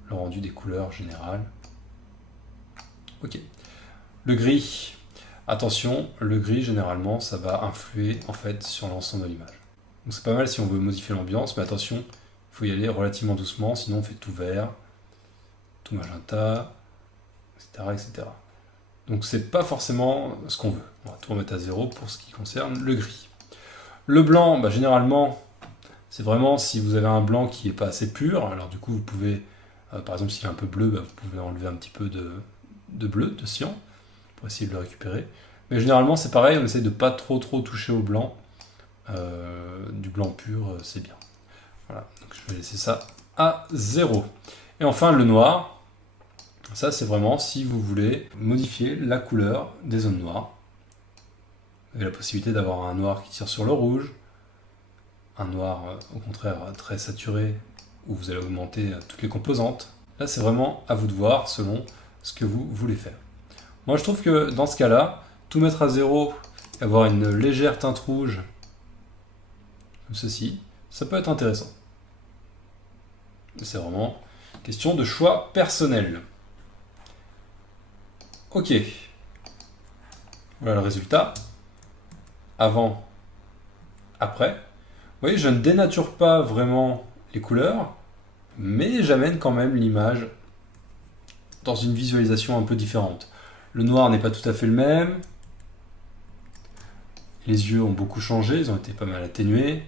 le rendu des couleurs générales. Ok. Le gris. Attention, le gris, généralement, ça va influer en fait sur l'ensemble de l'image. Donc c'est pas mal si on veut modifier l'ambiance, mais attention, il faut y aller relativement doucement, sinon on fait tout vert, tout magenta, etc. etc. Donc c'est pas forcément ce qu'on veut. On va tout remettre à 0 pour ce qui concerne le gris. Le blanc, généralement, c'est vraiment si vous avez un blanc qui n'est pas assez pur, alors du coup vous pouvez, par exemple s'il est un peu bleu, vous pouvez enlever un petit peu de bleu, de cyan, pour essayer de le récupérer. Mais généralement c'est pareil, on essaie de pas trop toucher au blanc. Du blanc pur, c'est bien. Voilà, donc je vais laisser ça à 0. Et enfin le noir, ça c'est vraiment si vous voulez modifier la couleur des zones noires. Vous avez la possibilité d'avoir un noir qui tire sur le rouge, un noir au contraire très saturé, où vous allez augmenter toutes les composantes. Là c'est vraiment à vous de voir selon ce que vous voulez faire. Moi je trouve que dans ce cas-là, tout mettre à 0 et avoir une légère teinte rouge, comme ceci, ça peut être intéressant. C'est vraiment question de choix personnel. Ok. Voilà le résultat. Avant, après. Vous voyez, je ne dénature pas vraiment les couleurs, mais j'amène quand même l'image dans une visualisation un peu différente. Le noir n'est pas tout à fait le même. Les yeux ont beaucoup changé, ils ont été pas mal atténués.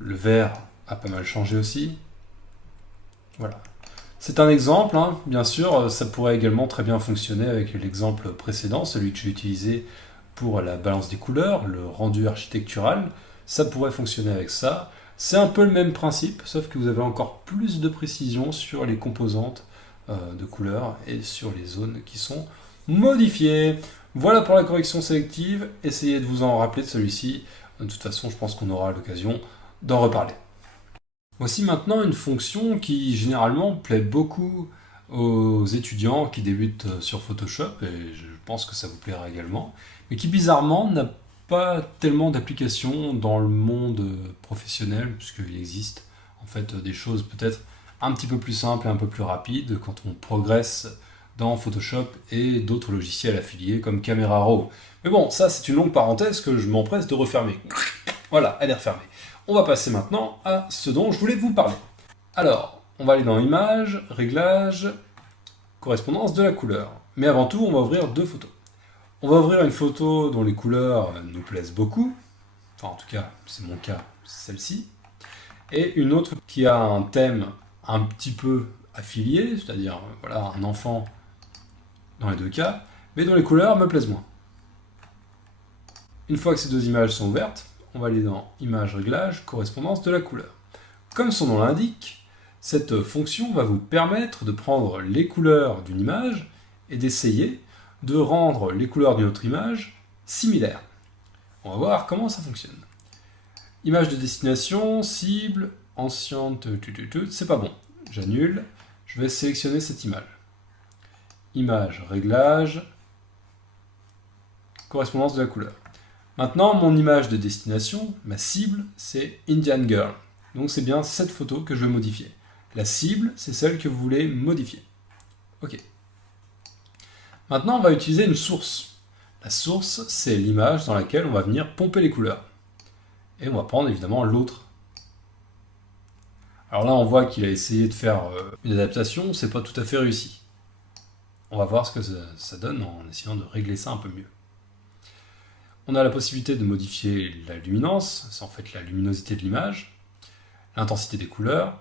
Le vert a pas mal changé aussi. Voilà. C'est un exemple, hein. Bien sûr, ça pourrait également très bien fonctionner avec l'exemple précédent, celui que j'ai utilisé pour la balance des couleurs, le rendu architectural. Ça pourrait fonctionner avec ça. C'est un peu le même principe, sauf que vous avez encore plus de précision sur les composantes de couleurs et sur les zones qui sont modifiées. Voilà pour la correction sélective. Essayez de vous en rappeler de celui-ci. De toute façon, je pense qu'on aura l'occasion d'en reparler. Voici maintenant une fonction qui généralement plaît beaucoup aux étudiants qui débutent sur Photoshop, et je pense que ça vous plaira également, mais qui bizarrement n'a pas tellement d'application dans le monde professionnel, puisqu'il existe en fait des choses peut-être un petit peu plus simples et un peu plus rapides quand on progresse dans Photoshop et d'autres logiciels affiliés comme Camera Raw. Mais bon, ça c'est une longue parenthèse que je m'empresse de refermer. Voilà, elle est refermée. On va passer maintenant à ce dont je voulais vous parler. Alors, on va aller dans Images, Réglages, Correspondance de la couleur. Mais avant tout, on va ouvrir deux photos. On va ouvrir une photo dont les couleurs nous plaisent beaucoup. Enfin, en tout cas, c'est mon cas, celle-ci. Et une autre qui a un thème un petit peu affilié, c'est-à-dire voilà, un enfant dans les deux cas, mais dont les couleurs me plaisent moins. Une fois que ces deux images sont ouvertes, on va aller dans Images, Réglages, Correspondance de la couleur. Comme son nom l'indique, cette fonction va vous permettre de prendre les couleurs d'une image et d'essayer de rendre les couleurs d'une autre image similaires. On va voir comment ça fonctionne. Image de destination, cible, ancienne, c'est pas bon. J'annule, je vais sélectionner cette image. Image, Réglages, Correspondance de la couleur. Maintenant, mon image de destination, ma cible, c'est Indian Girl. Donc c'est bien cette photo que je veux modifier. La cible, c'est celle que vous voulez modifier. Ok. Maintenant, on va utiliser une source. La source, c'est l'image dans laquelle on va venir pomper les couleurs. Et on va prendre évidemment l'autre. Alors là, on voit qu'il a essayé de faire une adaptation, c'est pas tout à fait réussi. On va voir ce que ça donne en essayant de régler ça un peu mieux. On a la possibilité de modifier la luminance, c'est en fait la luminosité de l'image, l'intensité des couleurs,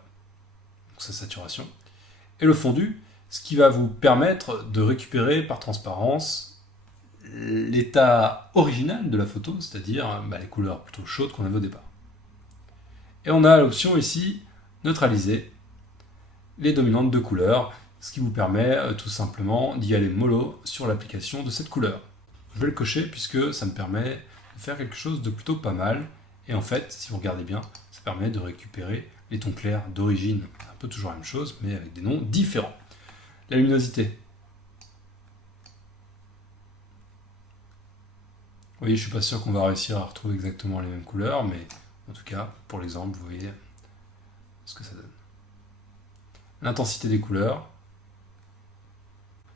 donc sa saturation, et le fondu, ce qui va vous permettre de récupérer par transparence l'état original de la photo, c'est-à-dire les couleurs plutôt chaudes qu'on avait au départ. Et on a l'option ici, neutraliser les dominantes de couleurs, ce qui vous permet tout simplement d'y aller mollo sur l'application de cette couleur. Je vais le cocher puisque ça me permet de faire quelque chose de plutôt pas mal. Et en fait, si vous regardez bien, ça permet de récupérer les tons clairs d'origine. Un peu toujours la même chose, mais avec des noms différents. La luminosité. Vous voyez, je suis pas sûr qu'on va réussir à retrouver exactement les mêmes couleurs, mais en tout cas, pour l'exemple, vous voyez ce que ça donne. L'intensité des couleurs.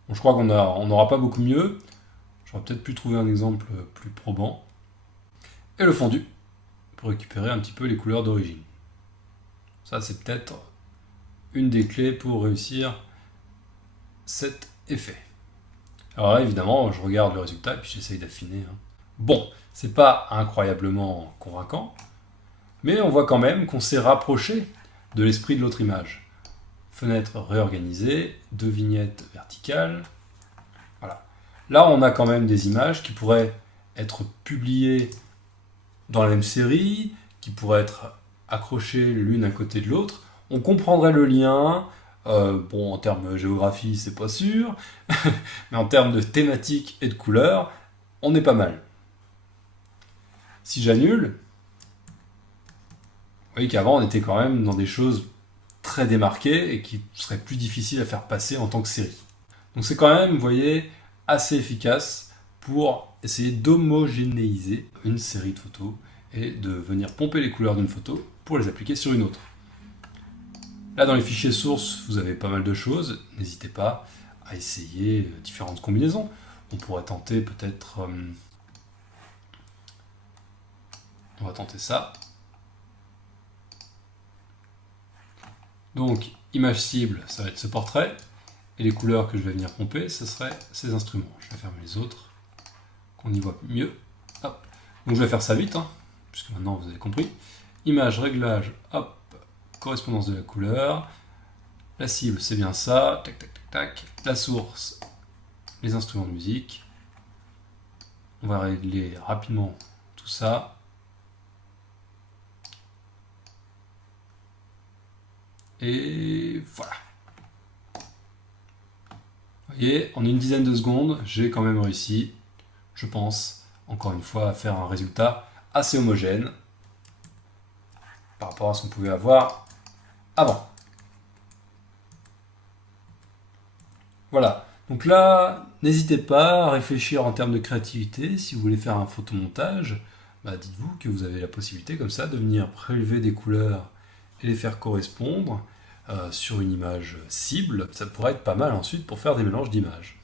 Bon, je crois qu'on n'aura pas beaucoup mieux. J'aurais peut-être pu trouver un exemple plus probant. Et le fondu, pour récupérer un petit peu les couleurs d'origine. Ça, c'est peut-être une des clés pour réussir cet effet. Alors là, évidemment, je regarde le résultat et puis j'essaye d'affiner. Bon, c'est pas incroyablement convaincant, mais on voit quand même qu'on s'est rapproché de l'esprit de l'autre image. Fenêtre réorganisée, deux vignettes verticales. Voilà. Là, on a quand même des images qui pourraient être publiées dans la même série, qui pourraient être accrochées l'une à côté de l'autre. On comprendrait le lien. Bon, en termes de géographie, c'est pas sûr, mais en termes de thématique et de couleur, on est pas mal. Si j'annule, vous voyez qu'avant, on était quand même dans des choses très démarquées et qui seraient plus difficiles à faire passer en tant que série. Donc c'est quand même, vous voyez, assez efficace pour essayer d'homogénéiser une série de photos et de venir pomper les couleurs d'une photo pour les appliquer sur une autre. Là, dans les fichiers sources, vous avez pas mal de choses. N'hésitez pas à essayer différentes combinaisons. On pourrait tenter peut-être... on va tenter ça. Donc, image cible, ça va être ce portrait. Et les couleurs que je vais venir pomper, ce serait ces instruments. Je vais fermer les autres, qu'on y voit mieux. Hop. Donc je vais faire ça vite, puisque maintenant vous avez compris. Image, réglage, hop, correspondance de la couleur. La cible, c'est bien ça, tac, tac, tac, tac. La source, les instruments de musique. On va régler rapidement tout ça. Et voilà. Vous voyez, en une dizaine de secondes, j'ai quand même réussi, je pense, encore une fois, à faire un résultat assez homogène par rapport à ce qu'on pouvait avoir avant. Voilà. Donc là, n'hésitez pas à réfléchir en termes de créativité. Si vous voulez faire un photomontage, dites-vous que vous avez la possibilité comme ça de venir prélever des couleurs et les faire correspondre sur une image cible. Ça pourrait être pas mal ensuite pour faire des mélanges d'images.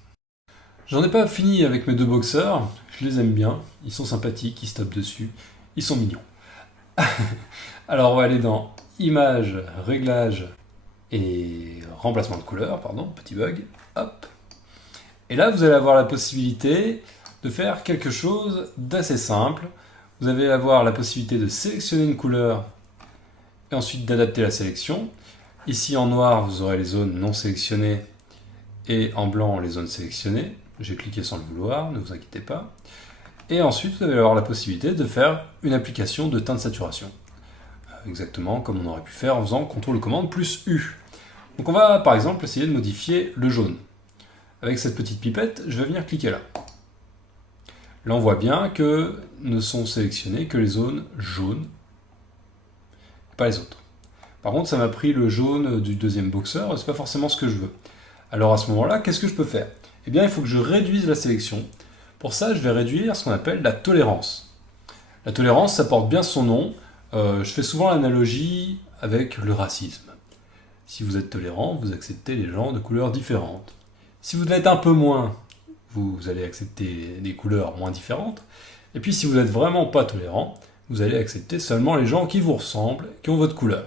J'en ai pas fini avec mes deux boxeurs, je les aime bien, ils sont sympathiques, ils se tapent dessus, ils sont mignons. Alors on va aller dans Images, Réglages et Remplacement de couleur, pardon, petit bug, hop. Et là vous allez avoir la possibilité de faire quelque chose d'assez simple. Vous allez avoir la possibilité de sélectionner une couleur et ensuite d'adapter la sélection. Ici en noir vous aurez les zones non sélectionnées et en blanc les zones sélectionnées. J'ai cliqué sans le vouloir, ne vous inquiétez pas. Et ensuite, vous allez avoir la possibilité de faire une application de teinte de saturation. Exactement comme on aurait pu faire en faisant CTRL commande plus U. Donc on va par exemple essayer de modifier le jaune. Avec cette petite pipette, je vais venir cliquer là. Là on voit bien que ne sont sélectionnées que les zones jaunes, et pas les autres. Par contre, ça m'a pris le jaune du deuxième boxeur, c'est pas forcément ce que je veux. Alors à ce moment-là, qu'est-ce que je peux faire? Eh bien, il faut que je réduise la sélection. Pour ça, je vais réduire ce qu'on appelle la tolérance. La tolérance, ça porte bien son nom. Je fais souvent l'analogie avec le racisme. Si vous êtes tolérant, vous acceptez les gens de couleurs différentes. Si vous l'êtes un peu moins, vous allez accepter des couleurs moins différentes. Et puis si vous n'êtes vraiment pas tolérant, vous allez accepter seulement les gens qui vous ressemblent, qui ont votre couleur.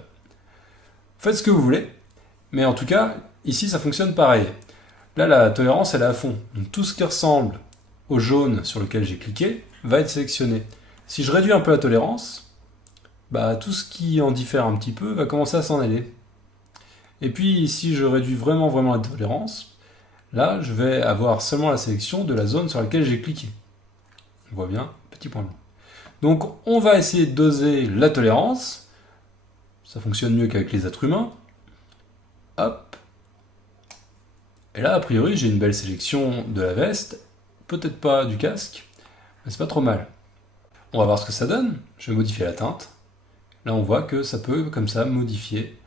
Faites ce que vous voulez, mais en tout cas, ici ça fonctionne pareil. Là, la tolérance, elle est à fond. Donc tout ce qui ressemble au jaune sur lequel j'ai cliqué va être sélectionné. Si je réduis un peu la tolérance, tout ce qui en diffère un petit peu va commencer à s'en aller. Et puis, si je réduis vraiment la tolérance, là, je vais avoir seulement la sélection de la zone sur laquelle j'ai cliqué. On voit bien, petit point blanc. Donc, on va essayer de doser la tolérance. Ça fonctionne mieux qu'avec les êtres humains. Hop. Et là, a priori, j'ai une belle sélection de la veste, peut-être pas du casque, mais c'est pas trop mal. On va voir ce que ça donne. Je vais modifier la teinte. Là, on voit que ça peut, comme ça, modifier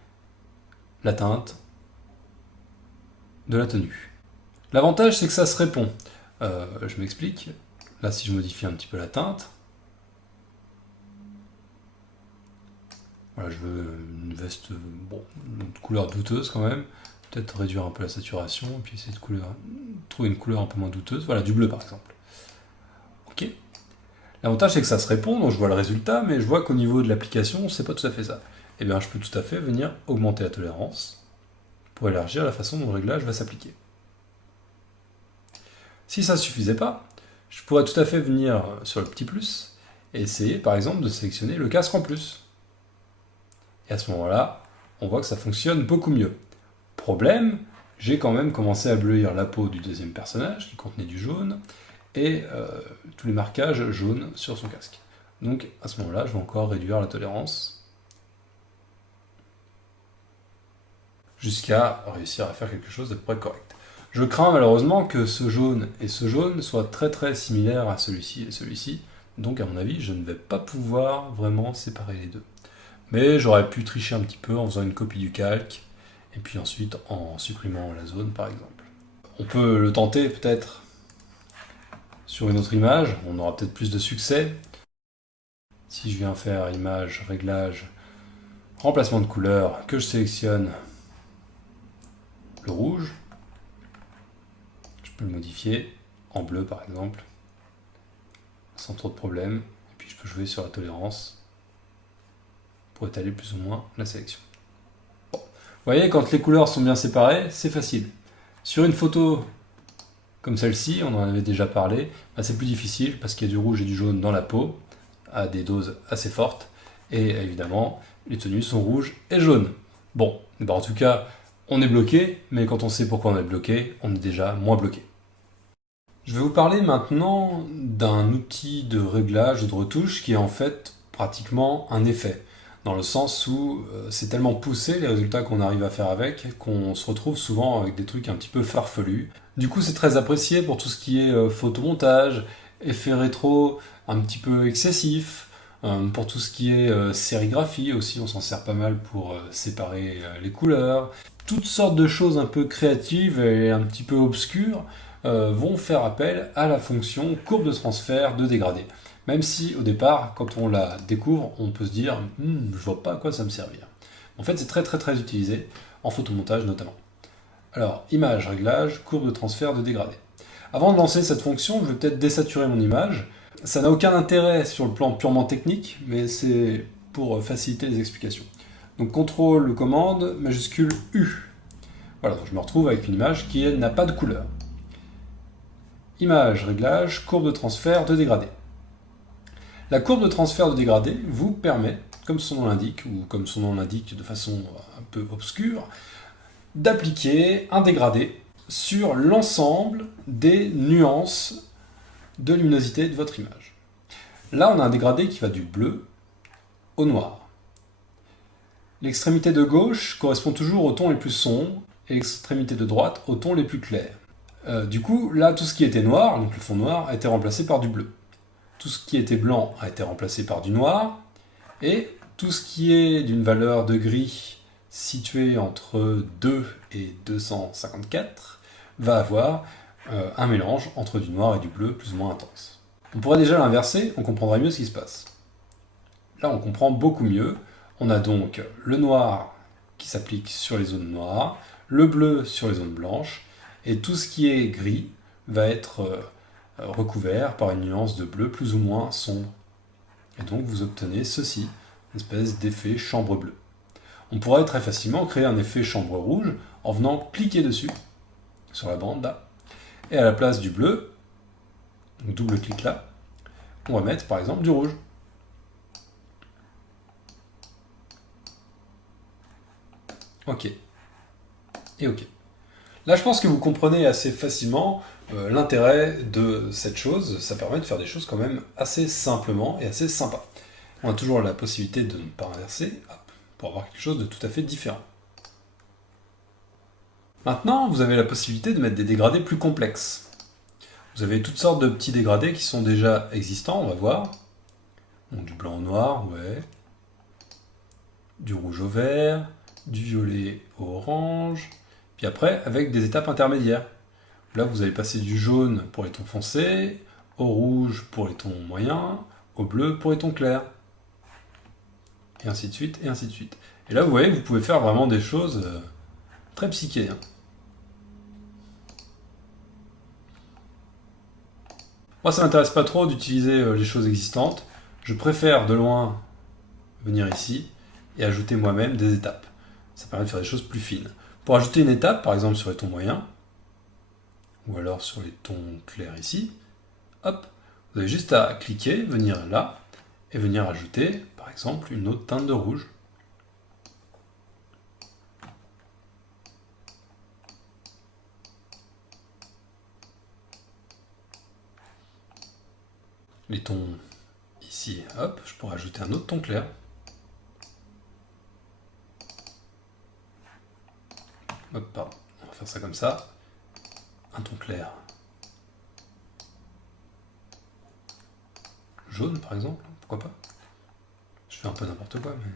la teinte de la tenue. L'avantage, c'est que ça se répond. Je m'explique. Là, si je modifie un petit peu la teinte, voilà, je veux une veste, une couleur douteuse quand même. Peut-être réduire un peu la saturation, et puis essayer de trouver une couleur un peu moins douteuse. Voilà, du bleu par exemple. Ok. L'avantage c'est que ça se répond, donc je vois le résultat, mais je vois qu'au niveau de l'application, c'est pas tout à fait ça. Eh bien, je peux tout à fait venir augmenter la tolérance pour élargir la façon dont le réglage va s'appliquer. Si ça ne suffisait pas, je pourrais tout à fait venir sur le petit plus et essayer par exemple de sélectionner le casque en plus. Et à ce moment-là, on voit que ça fonctionne beaucoup mieux. Problème, j'ai quand même commencé à bleuir la peau du deuxième personnage qui contenait du jaune et tous les marquages jaunes sur son casque. Donc à ce moment-là, je vais encore réduire la tolérance jusqu'à réussir à faire quelque chose d'à peu près correct. Je crains malheureusement que ce jaune et ce jaune soient très similaires à celui-ci et celui-ci, donc à mon avis, je ne vais pas pouvoir vraiment séparer les deux. Mais j'aurais pu tricher un petit peu en faisant une copie du calque, et puis ensuite en supprimant la zone par exemple. On peut le tenter peut-être sur une autre image, on aura peut-être plus de succès. Si je viens faire image, réglage, remplacement de couleur, que je sélectionne le rouge, je peux le modifier en bleu par exemple, sans trop de problèmes, et puis je peux jouer sur la tolérance pour étaler plus ou moins la sélection. Vous voyez, quand les couleurs sont bien séparées, c'est facile. Sur une photo comme celle-ci, on en avait déjà parlé, c'est plus difficile parce qu'il y a du rouge et du jaune dans la peau, à des doses assez fortes, Et évidemment, les tenues sont rouges et jaunes. Bon, bah en tout cas, on est bloqué, mais quand on sait pourquoi on est bloqué, on est déjà moins bloqué. Je vais vous parler maintenant d'un outil de réglage ou de retouche qui est en fait pratiquement un effet, dans le sens où c'est tellement poussé les résultats qu'on arrive à faire avec qu'on se retrouve souvent avec des trucs un petit peu farfelus. Du coup, c'est très apprécié pour tout ce qui est photomontage, effet rétro un petit peu excessif, pour tout ce qui est sérigraphie aussi, on s'en sert pas mal pour séparer les couleurs. Toutes sortes de choses un peu créatives et un petit peu obscures vont faire appel à la fonction courbe de transfert de dégradé. Même si au départ, quand on la découvre, on peut se dire je vois pas à quoi ça me servir. En fait, c'est très utilisé, en photomontage notamment. Alors, image, réglage, courbe de transfert de dégradé. Avant de lancer cette fonction, je vais peut-être désaturer mon image. Ça n'a aucun intérêt sur le plan purement technique, mais c'est pour faciliter les explications. Donc, contrôle, commande, majuscule U. Voilà, donc je me retrouve avec une image qui n'a pas de couleur. Image, réglage, courbe de transfert de dégradé. La courbe de transfert de dégradé vous permet, comme son nom l'indique, ou comme son nom l'indique de façon un peu obscure, d'appliquer un dégradé sur l'ensemble des nuances de luminosité de votre image. Là, on a un dégradé qui va du bleu au noir. L'extrémité de gauche correspond toujours aux tons les plus sombres et l'extrémité de droite aux tons les plus clairs. Du coup, là, tout ce qui était noir, donc le fond noir, a été remplacé par du bleu. Tout ce qui était blanc a été remplacé par du noir. Et tout ce qui est d'une valeur de gris située entre 2 et 254 va avoir un mélange entre du noir et du bleu plus ou moins intense. On pourrait déjà l'inverser, on comprendrait mieux ce qui se passe. Là, on comprend beaucoup mieux. On a donc le noir qui s'applique sur les zones noires, le bleu sur les zones blanches, et tout ce qui est gris va être recouvert par une nuance de bleu plus ou moins sombre. Et donc vous obtenez ceci, une espèce d'effet chambre bleue. On pourrait très facilement créer un effet chambre rouge en venant cliquer dessus, sur la bande là, et à la place du bleu, donc double clic là, on va mettre par exemple du rouge. Ok. Et ok. Là, je pense que vous comprenez assez facilement l'intérêt de cette chose. Ça permet de faire des choses quand même assez simplement et assez sympa. On a toujours la possibilité de ne pas inverser, hop, pour avoir quelque chose de tout à fait différent. Maintenant, vous avez la possibilité de mettre des dégradés plus complexes. Vous avez toutes sortes de petits dégradés qui sont déjà existants, on va voir. Donc du blanc au noir, ouais. Du rouge au vert, du violet au orange. Puis après, avec des étapes intermédiaires. Là, vous allez passer du jaune pour les tons foncés, au rouge pour les tons moyens, au bleu pour les tons clairs. Et ainsi de suite, et ainsi de suite. Et là, vous voyez, vous pouvez faire vraiment des choses très psychées. Moi, ça m'intéresse pas trop d'utiliser les choses existantes. Je préfère de loin venir ici et ajouter moi-même des étapes. Ça permet de faire des choses plus fines. Pour ajouter une étape, par exemple sur les tons moyens, ou alors sur les tons clairs ici, hop, vous avez juste à cliquer, venir là, et venir ajouter, par exemple, une autre teinte de rouge. Les tons ici, hop, je pourrais ajouter un autre ton clair. Hop, pardon, on va faire ça comme ça. Un ton clair. Jaune, par exemple, pourquoi pas. Je fais un peu n'importe quoi, mais...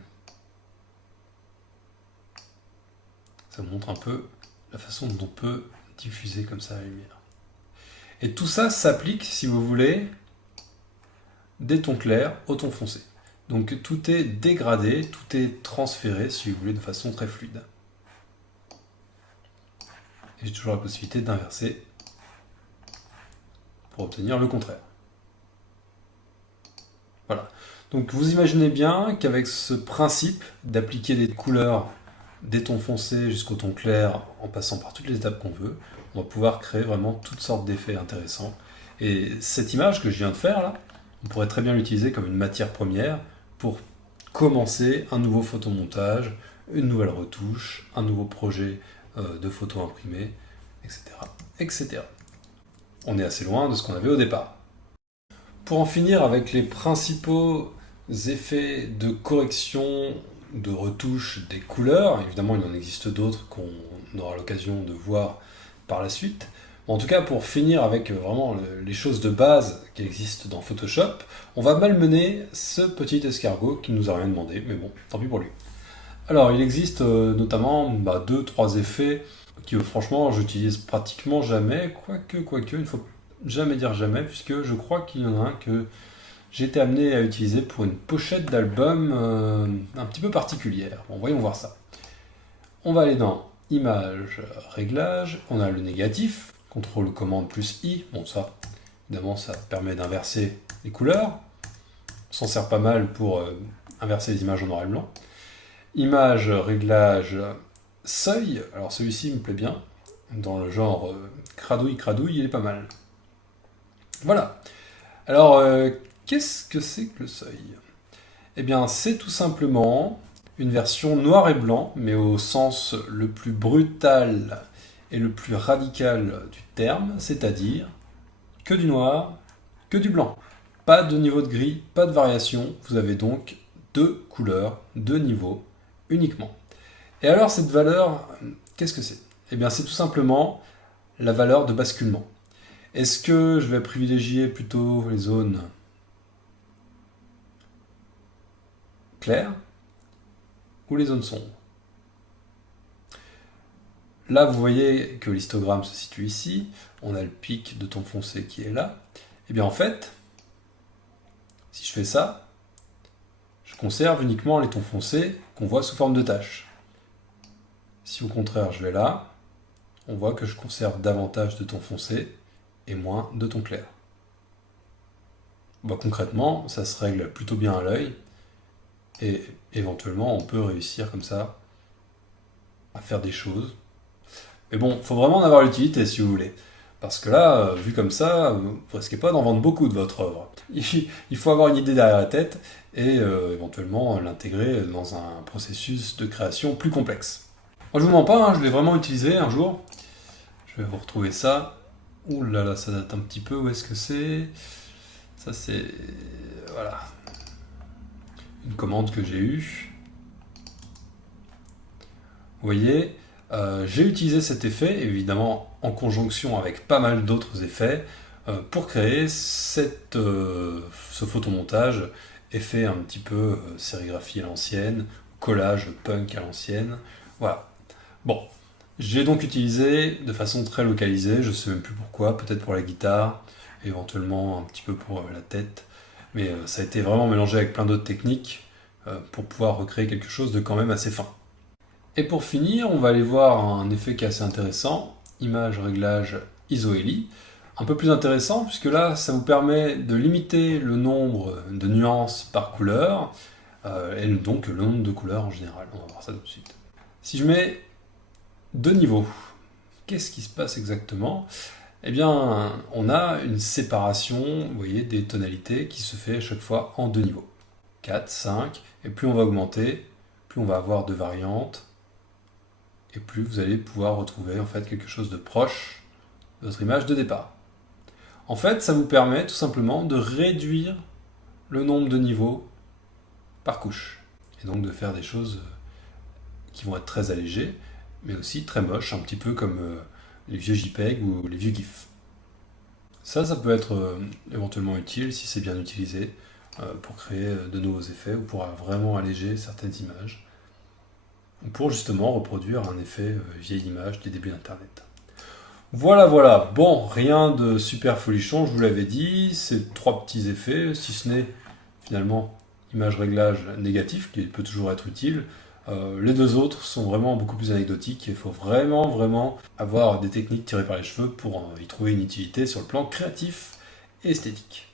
ça montre un peu la façon dont on peut diffuser comme ça la lumière. Et tout ça s'applique, si vous voulez, des tons clairs aux tons foncés. Donc tout est dégradé, tout est transféré, si vous voulez, de façon très fluide. Et j'ai toujours la possibilité d'inverser pour obtenir le contraire. Voilà. Donc vous imaginez bien qu'avec ce principe d'appliquer des couleurs des tons foncés jusqu'au ton clair en passant par toutes les étapes qu'on veut, on va pouvoir créer vraiment toutes sortes d'effets intéressants. Et cette image que je viens de faire là, on pourrait très bien l'utiliser comme une matière première pour commencer un nouveau photomontage, une nouvelle retouche, un nouveau projet de photo imprimée, etc., etc. On est assez loin de ce qu'on avait au départ. Pour en finir avec les principaux effets de correction, de retouche des couleurs, évidemment il en existe d'autres qu'on aura l'occasion de voir par la suite. En tout cas, pour finir avec vraiment les choses de base qui existent dans Photoshop, on va malmener ce petit escargot qui nous a rien demandé, mais bon, tant pis pour lui. Alors, il existe notamment 2-3 effets que franchement j'utilise pratiquement jamais, quoique, il ne faut jamais dire jamais, puisque je crois qu'il y en a un que j'ai été amené à utiliser pour une pochette d'album un petit peu particulière. Bon, voyons voir ça. On va aller dans Images, Réglages, on a le négatif, CTRL commande plus I, bon ça, évidemment ça permet d'inverser les couleurs, on s'en sert pas mal pour inverser les images en noir et blanc. Image, Réglage, Seuil, alors celui-ci me plaît bien, dans le genre cradouille, il est pas mal. Voilà. Alors, qu'est-ce que c'est que le seuil? Eh bien, c'est tout simplement une version noir et blanc, mais au sens le plus brutal et le plus radical du terme, c'est-à-dire que du noir, que du blanc. Pas de niveau de gris, pas de variation, vous avez donc 2 couleurs, 2 niveaux uniquement. Et alors cette valeur, qu'est-ce que c'est? Eh bien c'est tout simplement la valeur de basculement. Est-ce que je vais privilégier plutôt les zones claires ou les zones sombres? Là, vous voyez que l'histogramme se situe ici. On a le pic de ton foncé qui est là. Et bien en fait, si je fais ça, je conserve uniquement les tons foncés qu'on voit sous forme de taches. Si au contraire je vais là, on voit que je conserve davantage de tons foncés et moins de tons clairs. Concrètement, ça se règle plutôt bien à l'œil et éventuellement on peut réussir comme ça à faire des choses. Mais bon, il faut vraiment en avoir l'utilité si vous voulez. Parce que là, vu comme ça, vous ne risquez pas d'en vendre beaucoup de votre œuvre. Il faut avoir une idée derrière la tête et éventuellement l'intégrer dans un processus de création plus complexe. Moi je vous mens pas, je l'ai vraiment utilisé un jour. Je vais vous retrouver ça. Ouh là là, ça date un petit peu, où est-ce que c'est? Ça c'est... voilà. Une commande que j'ai eue. Vous voyez, j'ai utilisé cet effet, évidemment en conjonction avec pas mal d'autres effets, pour créer ce photomontage, effet un petit peu sérigraphie à l'ancienne, collage punk à l'ancienne, voilà. Bon, j'ai donc utilisé de façon très localisée, je sais même plus pourquoi, peut-être pour la guitare, éventuellement un petit peu pour la tête, mais ça a été vraiment mélangé avec plein d'autres techniques pour pouvoir recréer quelque chose de quand même assez fin. Et pour finir, on va aller voir un effet qui est assez intéressant, image, réglage, isoélie. Un peu plus intéressant, puisque là, ça vous permet de limiter le nombre de nuances par couleur, et donc le nombre de couleurs en général. On va voir ça tout de suite. Si je mets 2 niveaux, qu'est-ce qui se passe exactement? Eh bien, on a une séparation, vous voyez, des tonalités qui se fait à chaque fois en 2 niveaux. 4, 5, et plus on va augmenter, plus on va avoir de variantes, et plus vous allez pouvoir retrouver en fait quelque chose de proche de votre image de départ. En fait, ça vous permet tout simplement de réduire le nombre de niveaux par couche, et donc de faire des choses qui vont être très allégées, mais aussi très moches, un petit peu comme les vieux JPEG ou les vieux GIF. Ça peut être éventuellement utile si c'est bien utilisé pour créer de nouveaux effets ou pour vraiment alléger certaines images, ou pour justement reproduire un effet vieille image des débuts d'Internet. Voilà, bon, rien de super folichon, je vous l'avais dit, c'est 3 petits effets, si ce n'est finalement image réglage négatif, qui peut toujours être utile. Les 2 autres sont vraiment beaucoup plus anecdotiques, il faut vraiment avoir des techniques tirées par les cheveux pour y trouver une utilité sur le plan créatif et esthétique.